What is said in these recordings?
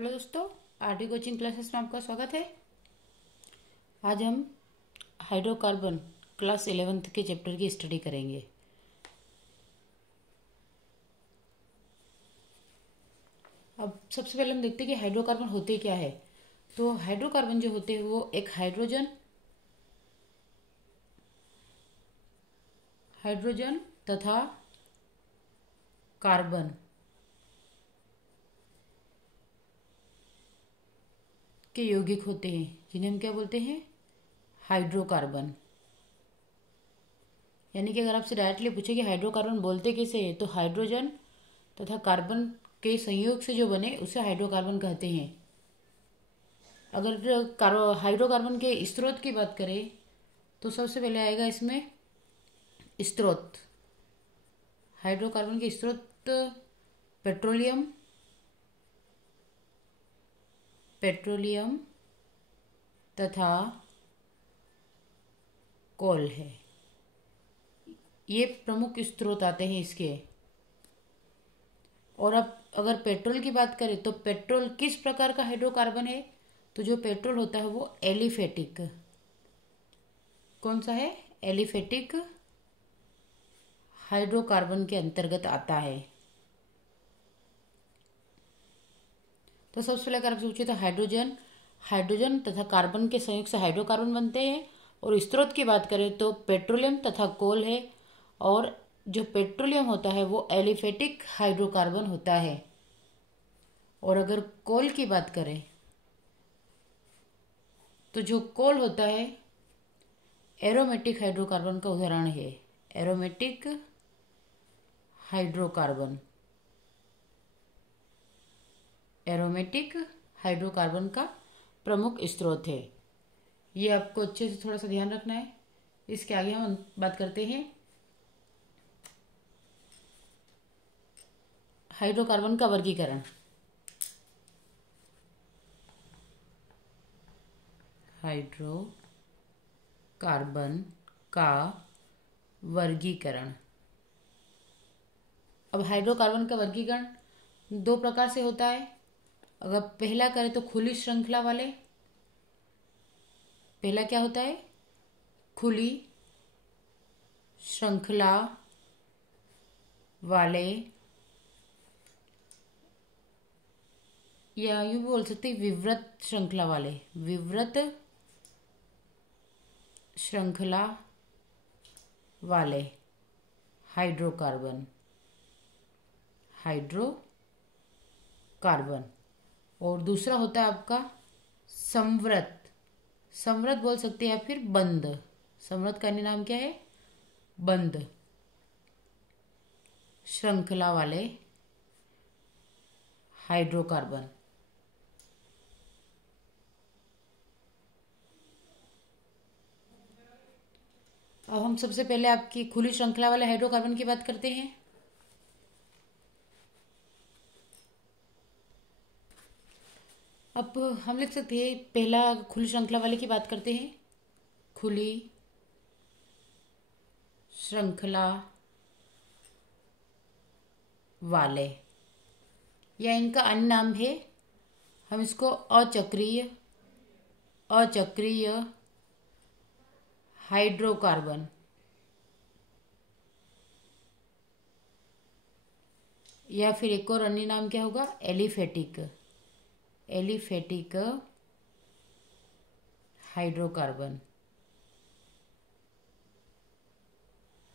Hello दोस्तों, RD coaching classes में आपका स्वागत है। आज हम हाइड्रोकार्बन क्लास 11th के चैप्टर की स्टडी करेंगे। अब सबसे पहले हम देखते हैं कि हाइड्रोकार्बन होते क्या है। तो हाइड्रोकार्बन जो होते हैं वो एक हाइड्रोजन तथा कार्बन के यौगिक होते हैं, जिन्हें हम क्या बोलते हैं, हाइड्रोकार्बन। यानी कि अगर आपसे डायरेक्टली पूछे कि हाइड्रोकार्बन बोलते कैसे हैं, तो हाइड्रोजन तथा कार्बन के संयोग से जो बने उसे हाइड्रोकार्बन कहते हैं। अगर हाइड्रोकार्बन के स्रोत की बात करें तो सबसे पहले आएगा इसमें स्रोत। हाइड्रोकार्बन के स्रोत पेट्रोलियम तथा कोल है। ये प्रमुख स्रोत आते हैं इसके। और अब अगर पेट्रोल की बात करें तो पेट्रोल किस प्रकार का हाइड्रोकार्बन है, तो जो पेट्रोल होता है वो एलिफेटिक। कौन सा है? एलिफेटिक हाइड्रोकार्बन के अंतर्गत आता है। तो सबसे पहले अगर आप सोचिए तो हाइड्रोजन तथा कार्बन के संयोग से हाइड्रोकार्बन बनते हैं। और स्रोत की बात करें तो पेट्रोलियम तथा कोल है। और जो पेट्रोलियम होता है वो एलिफेटिक हाइड्रोकार्बन होता है। और अगर कोल की बात करें तो जो कोल होता है एरोमेटिक हाइड्रोकार्बन का उदाहरण है। एरोमेटिक हाइड्रोकार्बन का प्रमुख स्रोत है। ये आपको अच्छे से थोड़ा सा ध्यान रखना है। इसके आगे हम बात करते हैं हाइड्रोकार्बन का वर्गीकरण। हाइड्रोकार्बन का वर्गीकरण। अब हाइड्रोकार्बन का वर्गीकरण दो प्रकार से होता है। अगर पहला करें तो खुली श्रृंखला वाले। पहला क्या होता है? खुली श्रृंखला वाले, या यूं भी बोल सकते हैं विवृत श्रृंखला वाले। विवृत श्रृंखला वाले हाइड्रोकार्बन। और दूसरा होता है आपका समृत बोल सकते हैं, या फिर बंद। समृत का अन्य नाम क्या है? बंद श्रृंखला वाले हाइड्रोकार्बन। अब हम सबसे पहले आपकी खुली श्रृंखला वाले हाइड्रोकार्बन की बात करते हैं। अब हम लिख सकते हैं, पहला खुली श्रृंखला वाले की बात करते हैं। खुली श्रृंखला वाले, या इनका अन्य नाम है, हम इसको अचक्रीय हाइड्रोकार्बन, या फिर एक और अन्य नाम क्या होगा? Aliphatic hydrocarbon.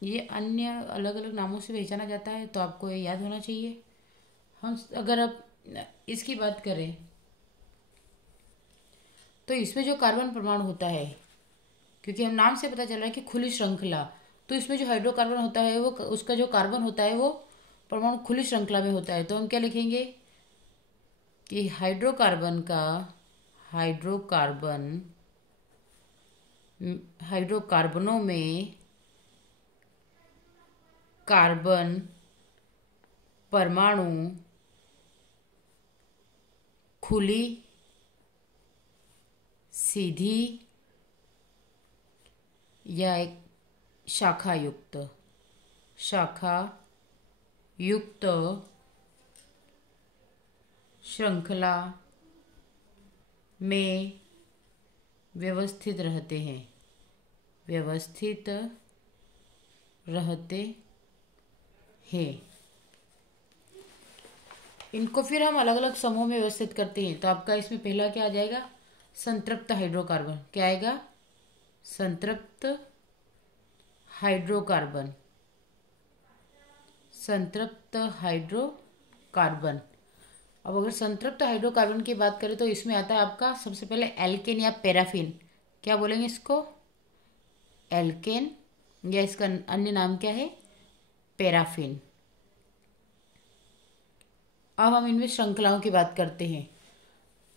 ये अन्य अलग अलग नामों से पहचाना जाता है, तो आपको ये याद होना चाहिए। हम अगर अब इसकी बात करें तो इसमें जो कार्बन परमाणु होता है, क्योंकि हम नाम से पता चल रहा है कि खुली श्रृंखला, तो इसमें जो हाइड्रोकार्बन होता है वो उसका जो कार्बन होता है वो परमाणु खुली श्रृंखला में होता है। तो हम क्या लिखेंगे कि हाइड्रोकार्बनों में कार्बन परमाणु खुली, सीधी या एक शाखा युक्त श्रृंखला में व्यवस्थित रहते हैं, व्यवस्थित रहते हैं। इनको फिर हम अलग अलग समूह में व्यवस्थित करते हैं। तो आपका इसमें पहला क्या आ जाएगा, संतृप्त हाइड्रोकार्बन। क्या आएगा, संतृप्त हाइड्रोकार्बन, संतृप्त हाइड्रोकार्बन। अब अगर संतृप्त हाइड्रोकार्बन की बात करें तो इसमें आता है आपका सबसे पहले एल्केन या पैराफिन। क्या बोलेंगे इसको, एल्केन, या इसका अन्य नाम क्या है, पैराफिन। अब हम इनमें श्रृंखलाओं की बात करते हैं।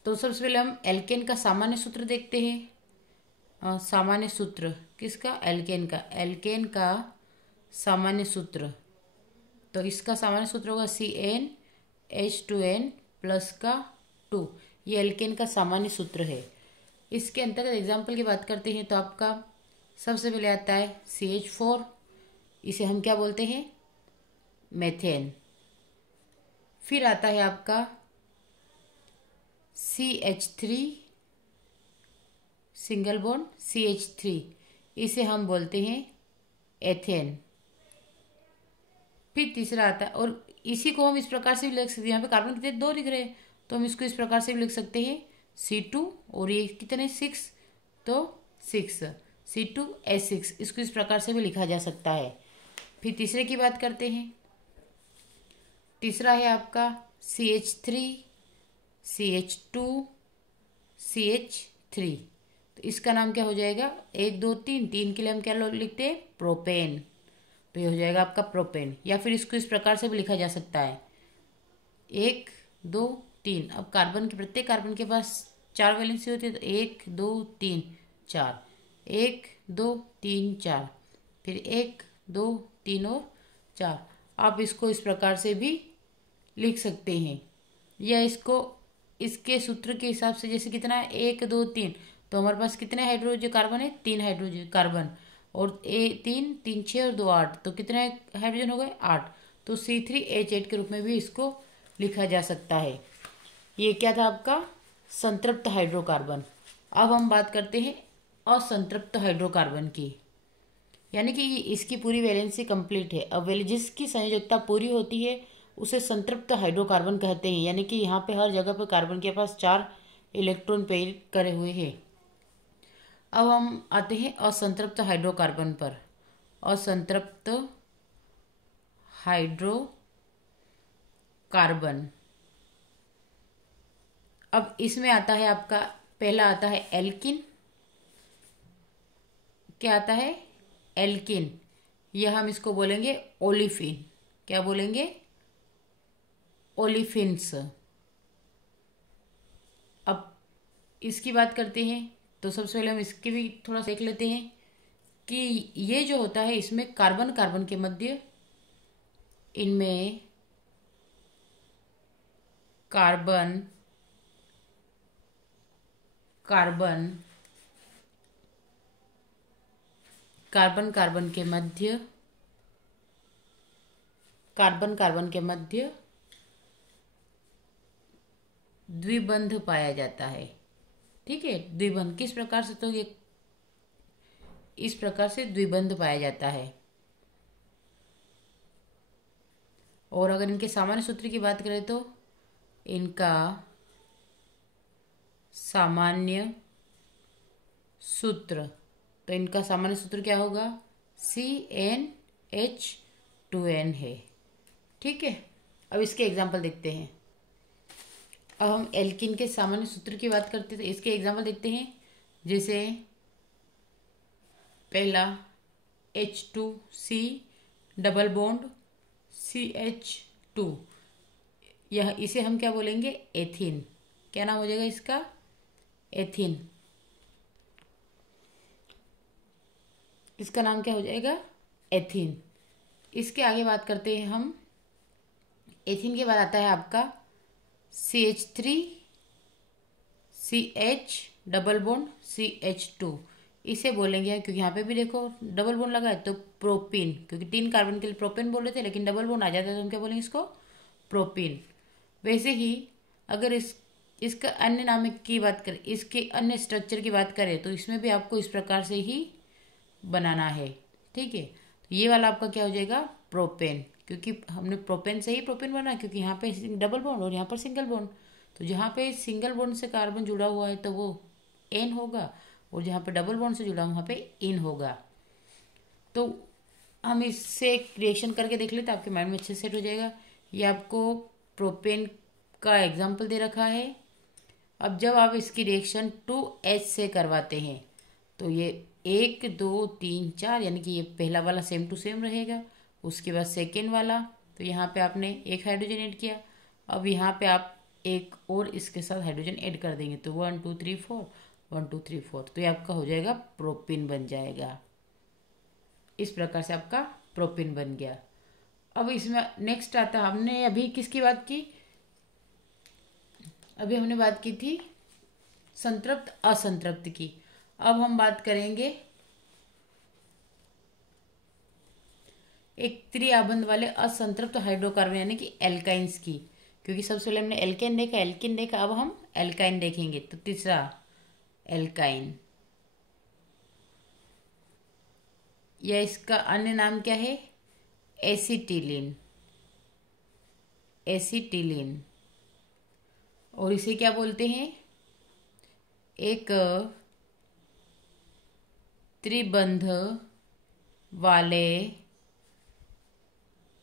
तो सबसे पहले हम एल्केन का सामान्य सूत्र देखते हैं। सामान्य सूत्र किसका, एल्केन का, एल्केन का सामान्य सूत्र। तो इसका सामान्य सूत्र होगा CnH2n प्लस का 2। ये एल्केन का सामान्य सूत्र है। इसके अंतर्गत एग्जाम्पल की बात करते हैं तो आपका सबसे पहले आता है CH4, इसे हम क्या बोलते हैं, मेथेन। फिर आता है आपका CH3, सिंगल बॉन्ड CH3, इसे हम बोलते हैं एथेन। फिर तीसरा आता है, और इसी को हम इस प्रकार से भी लिख सकते हैं, यहाँ पे कार्बन कितने, 2 लिख रहे हैं, तो हम इसको इस प्रकार से भी लिख सकते हैं C2, और ये कितने 6, तो 6 C2H6, इसको इस प्रकार से भी लिखा जा सकता है। फिर तीसरे की बात करते हैं। तीसरा है आपका CH3, CH2, CH3, तो इसका नाम क्या हो जाएगा, 1 2 3, 3 के लिए हम क्या लिखते हैं, प्रोपेन। तो ये हो जाएगा आपका प्रोपेन। या फिर इसको इस प्रकार से भी लिखा जा सकता है 1 2 3। अब कार्बन के, प्रत्येक कार्बन के पास 4 वैलेंसी होती है, तो 1 2 3 4, 1 2 3 4, फिर 1 2 3 और 4। आप इसको इस प्रकार से भी लिख सकते हैं, या इसको इसके सूत्र के हिसाब से, जैसे कितना है 1 2 3, तो हमारे पास कितने हाइड्रोजन कार्बन है, 3 हाइड्रोजन कार्बन, और 3 3 6 और 2 8, तो कितने हाइड्रोजन हो गए, 8। तो C3H8 के रूप में भी इसको लिखा जा सकता है। ये क्या था आपका संतृप्त हाइड्रोकार्बन। अब हम बात करते हैं असंतृप्त हाइड्रोकार्बन की, यानी कि इसकी पूरी वैलेंसी कंप्लीट है। अब जिसकी संयोजकता पूरी होती है उसे संतृप्त हाइड्रोकार्बन कहते हैं, यानी कि यहाँ पे हर जगह पे कार्बन के पास 4 इलेक्ट्रॉन पेयर करे हुए हैं। अब हम आते हैं असंतृप्त हाइड्रोकार्बन पर। असंतृप्त हाइड्रोकार्बन, अब इसमें आता है आपका, पहला आता है एल्किन। क्या आता है, एल्किन, यह हम इसको बोलेंगे ओलिफिन। क्या बोलेंगे, ओलिफिन्स। अब इसकी बात करते हैं तो सबसे पहले हम इसकी भी थोड़ा देख लेते हैं कि ये जो होता है इसमें कार्बन कार्बन के मध्य, इनमें कार्बन कार्बन कार्बन कार्बन के मध्य, कार्बन कार्बन के मध्य द्विबंध पाया जाता है। ठीक है, द्विबंध किस प्रकार से, तो ये इस प्रकार से द्विबंध पाया जाता है। और अगर इनके सामान्य सूत्र की बात करें तो इनका सामान्य सूत्र, तो इनका सामान्य सूत्र क्या होगा, CnH2n है। ठीक है, अब इसके एग्जाम्पल देखते हैं। अब हम एल्किन के सामान्य सूत्र की बात करते हैं तो इसके एग्जाम्पल देखते हैं। जैसे पहला H2C डबल बॉन्ड CH2, यह इसे हम क्या बोलेंगे, एथिन। क्या नाम हो जाएगा इसका, एथिन। इसका नाम क्या हो जाएगा, एथिन। इसके आगे बात करते हैं हम, एथिन के बाद आता है आपका CH3CH डबल बॉन्ड CH2, इसे बोलेंगे, क्योंकि यहाँ पे भी देखो डबल बॉन्ड लगा है तो प्रोपीन, क्योंकि 3 कार्बन के लिए प्रोपेन बोल रहे थे लेकिन डबल बॉन्ड आ जाता है तो हम क्या बोलेंगे इसको, प्रोपीन। वैसे ही अगर इस इसका अन्य नाम की बात करें, इसके अन्य स्ट्रक्चर की बात करें तो इसमें भी आपको इस प्रकार से ही बनाना है। ठीक है, तो ये वाला आपका क्या हो जाएगा, प्रोपेन, क्योंकि हमने प्रोपेन से ही प्रोपेन बना, क्योंकि यहाँ पे डबल बॉन्ड और यहाँ पर सिंगल बॉन्ड। तो जहाँ पे सिंगल बॉन्ड से कार्बन जुड़ा हुआ है तो वो एन होगा, और जहाँ पे डबल बॉन्ड से जुड़ा वहाँ पे इन होगा। तो हम इससे एक रिएक्शन करके देख लेते, आपके माइंड में अच्छे से सेट हो जाएगा। ये आपको प्रोपेन का एग्जाम्पल दे रखा है। अब जब आप इसकी रिएक्शन 2H से करवाते हैं तो ये 1 2 3 4, यानी कि ये पहला वाला सेम टू सेम रहेगा। उसके बाद सेकेंड वाला, तो यहाँ पे आपने एक हाइड्रोजन ऐड किया, अब यहाँ पे आप एक और इसके साथ हाइड्रोजन ऐड कर देंगे, तो 1 2 3 4, 1 2 3 4, तो ये आपका हो जाएगा प्रोपिन बन जाएगा। इस प्रकार से आपका प्रोपिन बन गया। अब इसमें नेक्स्ट आता, हमने अभी किसकी बात की, अभी हमने बात की थी संतृप्त असंतृप्त की। अब हम बात करेंगे एक त्रिआबंध वाले असंतृप्त हाइड्रोकार्बन यानी कि एल्काइंस की, क्योंकि सबसे पहले हमने एल्केन देखा, अब हम एल्काइन देखेंगे। तो तीसरा एल्काइन, या इसका अन्य नाम क्या है, एसिटिलीन, एसिटिलीन। और इसे क्या बोलते हैं, एक त्रिबंध वाले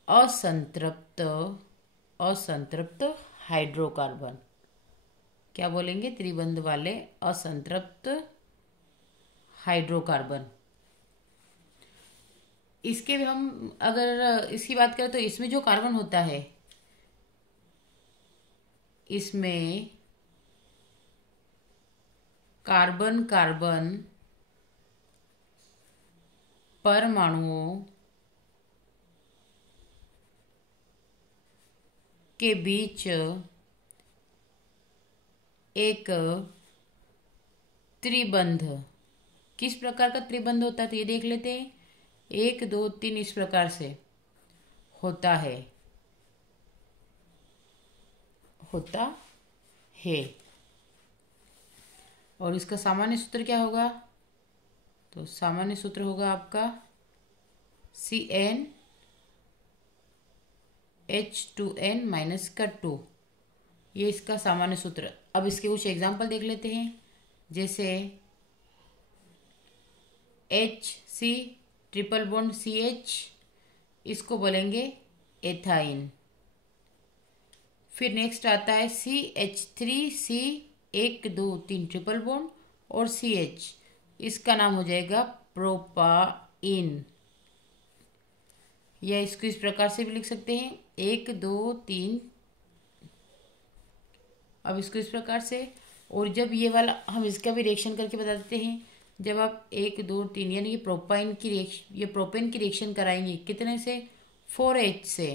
असंतृप्त असंतृप्त हाइड्रोकार्बन। क्या बोलेंगे, त्रिबंध वाले असंतृप्त हाइड्रोकार्बन। इसके भी हम अगर इसकी बात करें तो इसमें जो कार्बन होता है, इसमें कार्बन कार्बन परमाणुओं के बीच एक त्रिबंध, किस प्रकार का त्रिबंध होता है तो ये देख लेते हैं। 1 2 3 इस प्रकार से होता है, होता है। और इसका सामान्य सूत्र क्या होगा, तो सामान्य सूत्र होगा आपका CnH2n - 2, ये इसका सामान्य सूत्र। अब इसके कुछ एग्जाम्पल देख लेते हैं, जैसे HC ट्रिपल बॉन्ड CH, इसको बोलेंगे एथाइन। फिर नेक्स्ट आता है CH3C 1 2 3 ट्रिपल बॉन्ड और CH, इसका नाम हो जाएगा प्रोपाइन। या इसको इस प्रकार से भी लिख सकते हैं 1 2 3। अब इसको इस प्रकार से, और जब ये वाला हम इसका भी रिएक्शन करके बता देते हैं। जब आप 1 2 3 यानी कि प्रोपाइन की रिएक्शन, ये प्रोपेन की रिएक्शन कराएंगे कितने से, 4H से।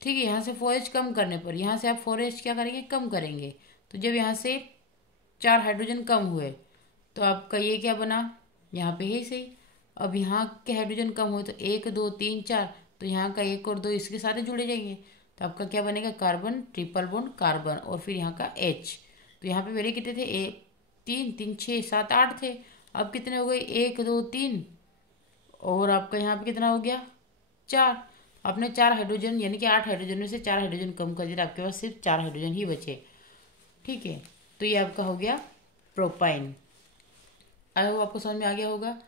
ठीक है, यहाँ से 4H कम करने पर यहाँ से आप 4H क्या करेंगे, कम करेंगे। तो जब यहाँ से 4 हाइड्रोजन कम हुए तो आपका ये क्या बना, यहाँ पे है सही। अब यहाँ के हाइड्रोजन कम हुए तो 1 2 3 4, तो यहाँ का 1 और 2 इसके सारे जुड़े जाएंगे, तो आपका क्या बनेगा, कार्बन ट्रिपल बॉन्ड कार्बन, और फिर यहाँ का H। तो यहाँ पे मेरे कितने थे, 3 3 6 7 8 थे। अब कितने हो गए, 1 2 3, और आपका यहाँ पे कितना हो गया, 4। आपने 4 हाइड्रोजन यानी कि 8 हाइड्रोजन में से 4 हाइड्रोजन कम कर दिया, आपके पास सिर्फ 4 हाइड्रोजन ही बचे। ठीक है, तो ये आपका हो गया प्रोपाइन। आई होप आपको समझ में आ गया होगा।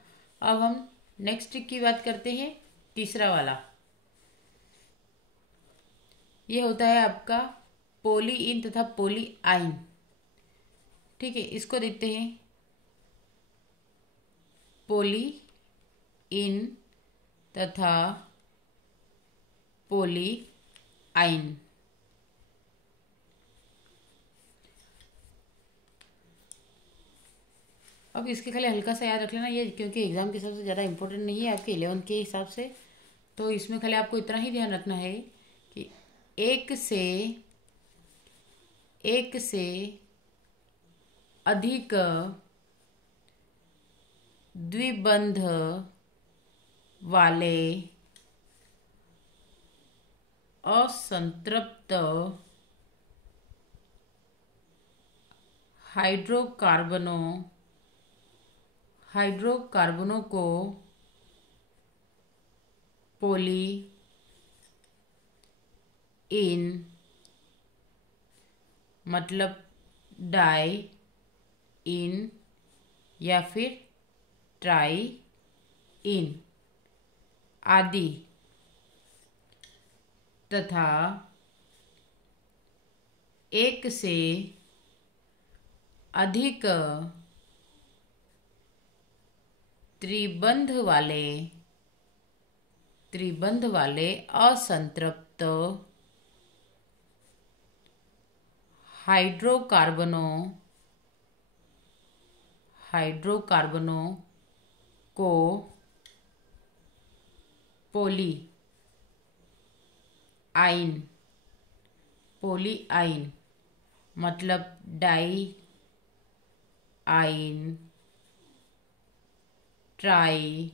अब हम नेक्स्ट की बात करते हैं, तीसरा वाला। ये होता है आपका पोलीइन तथा पोलीआइन। ठीक है, इसको देखते हैं, पोलीइन तथा पोलीआइन। अब इसके खाली हल्का सा याद रख लेना ये, क्योंकि एग्जाम के हिसाब से ज़्यादा इंपॉर्टेंट नहीं है, आपके 11th के हिसाब से। तो इसमें खाली आपको इतना ही ध्यान रखना है कि एक से अधिक द्विबंध वाले असंतृप्त हाइड्रोकार्बनों को पोली इन मतलब डाई इन या फिर ट्राई इन आदि तथा एक से अधिक त्रिबंध वाले असंतृप्त हाइड्रोकार्बनों को पोलीआइन मतलब डाई आइन ट्राई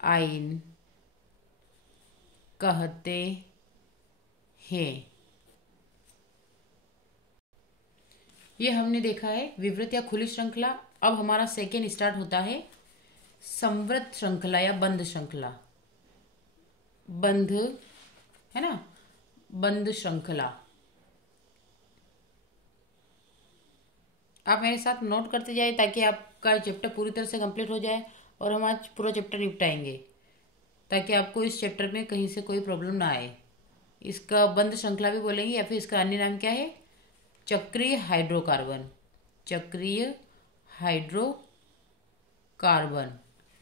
आइन कहते हैं। ये हमने देखा है विवृत या खुली श्रृंखला। अब हमारा सेकेंड स्टार्ट होता है संवृत श्रृंखला या बंद श्रृंखला। बंध है ना, बंद श्रृंखला। आप मेरे साथ नोट करते जाए ताकि आपका चैप्टर पूरी तरह से कंप्लीट हो जाए और हम आज पूरा चैप्टर निपटाएंगे, ताकि आपको इस चैप्टर में कहीं से कोई प्रॉब्लम ना आए। इसका बंद श्रृंखला भी बोलेंगे या फिर इसका अन्य नाम क्या है, चक्रीय हाइड्रोकार्बन। चक्रीय हाइड्रोकार्बन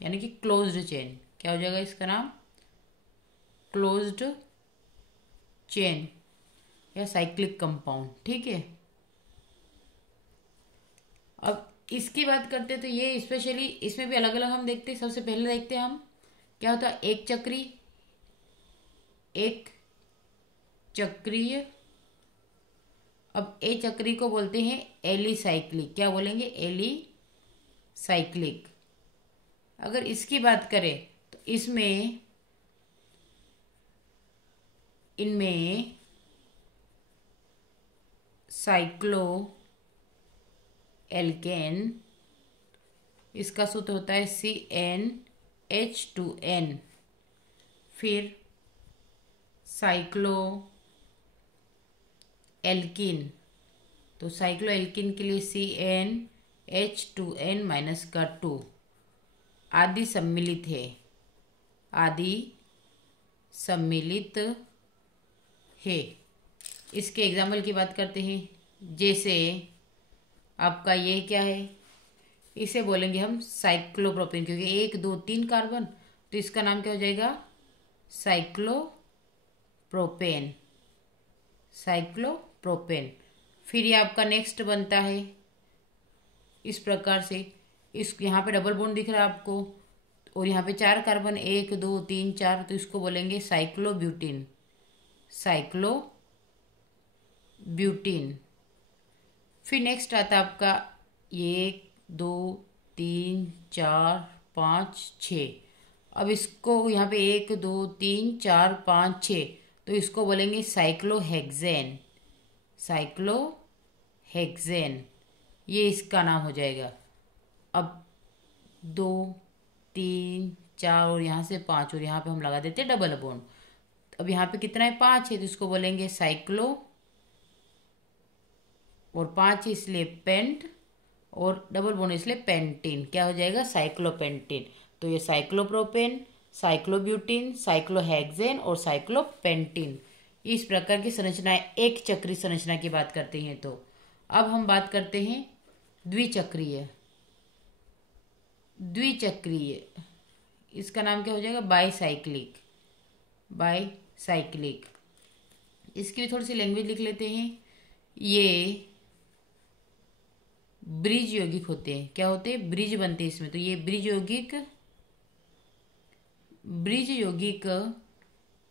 यानी कि क्लोज्ड चेन। क्या हो जाएगा इसका नाम, क्लोज्ड चेन या साइक्लिक कंपाउंड। ठीक है, अब इसकी बात करते हैं तो ये स्पेशली इसमें भी अलग अलग हम देखते हैं। सबसे पहले देखते हैं हम क्या होता है एक चक्रीय। अब ए चक्री को बोलते हैं एलिसाइक्लिक। क्या बोलेंगे, एलिसाइक्लिक। अगर इसकी बात करें तो इनमें साइक्लो एल्केन, इसका सूत्र होता है CnH2n। फिर साइक्लो एल्किन, तो साइक्लो एल्किन के लिए CnH2n -2 आदि सम्मिलित है, इसके एग्जाम्पल की बात करते हैं। जैसे आपका ये क्या है, इसे बोलेंगे हम साइक्लोप्रोपेन, क्योंकि 1 2 3 कार्बन, तो इसका नाम क्या हो जाएगा, साइक्लोप्रोपेन। फिर ये आपका नेक्स्ट बनता है इस प्रकार से। इस यहाँ पे डबल बॉन्ड दिख रहा है आपको और यहाँ पे 4 कार्बन 1 2 3 4, तो इसको बोलेंगे साइक्लोब्यूटीन। फिर नेक्स्ट आता है आपका 1 2 3 4 5 6। अब इसको यहाँ पे 1 2 3 4 5 6, तो इसको बोलेंगे साइक्लोहेक्सेन। ये इसका नाम हो जाएगा। अब 2 3 4 और यहाँ से 5 और यहाँ पे हम लगा देते हैं डबल बॉन्ड। अब यहाँ पे कितना है, 5 है, तो इसको बोलेंगे साइक्लो, और 5 इसलिए पेंट और डबल बॉन्ड इसलिए पेंटीन। क्या हो जाएगा, साइक्लोपेंटीन। तो ये साइक्लोप्रोपेन, साइक्लोब्यूटीन, साइक्लोहेक्सेन और साइक्लोपेंटीन, इस प्रकार की संरचनाएं एक चक्रीय संरचना की बात करते हैं। तो अब हम बात करते हैं द्विचक्रीय। इसका नाम क्या हो जाएगा, बाईसाइक्लिक। इसकी भी थोड़ी सी लैंग्वेज लिख लेते हैं। ये ब्रिज यौगिक होते हैं। क्या होते हैं, ब्रिज बनते हैं इसमें। तो ये ब्रिज यौगिक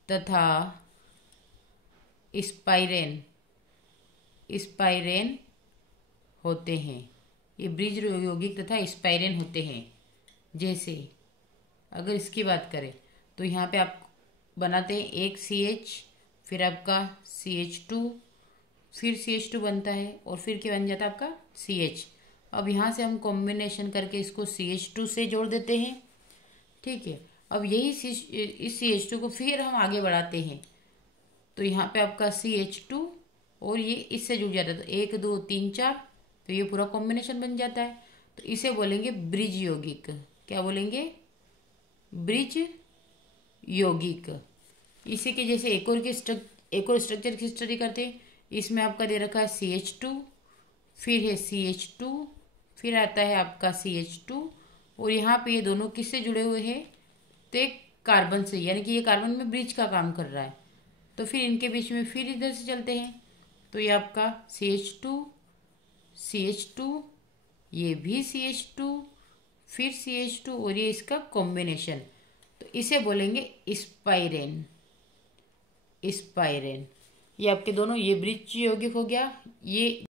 तथा स्पाइरेन होते हैं। ये ब्रिज यौगिक तथा स्पाइरेन होते हैं। जैसे अगर इसकी बात करें तो यहाँ पे आप बनाते हैं एक CH, फिर आपका CH2, फिर CH2 बनता है और फिर क्या बन जाता है आपका CH। अब यहाँ से हम कॉम्बिनेशन करके इसको CH2 से जोड़ देते हैं। ठीक है, अब यही इस CH2 को फिर हम आगे बढ़ाते हैं, तो यहाँ पे आपका CH2 और ये इससे जुड़ जाता है, तो 1 2 3 4, तो ये पूरा कॉम्बिनेशन बन जाता है। तो इसे बोलेंगे ब्रिज यौगिक। क्या बोलेंगे? ब्रिज यौगिक। इसी के जैसे एक और स्ट्रक्चर की स्टडी करते हैं। इसमें आपका दे रखा है CH2, फिर है CH2, फिर आता है आपका CH2, और यहाँ पे ये दोनों किससे जुड़े हुए हैं? तो एक कार्बन से, यानी कि ये कार्बन में ब्रिज का काम कर रहा है। तो फिर इनके बीच में फिर इधर से चलते हैं, तो ये आपका CH2, CH2, ये भी CH2, फिर CH2 और ये इसका कॉम्बिनेशन, तो इसे बोलेंगे स्पाइरेन। स्पाइरेन। ये आपके दोनों, ये ब्रिज यौगिक हो गया, ये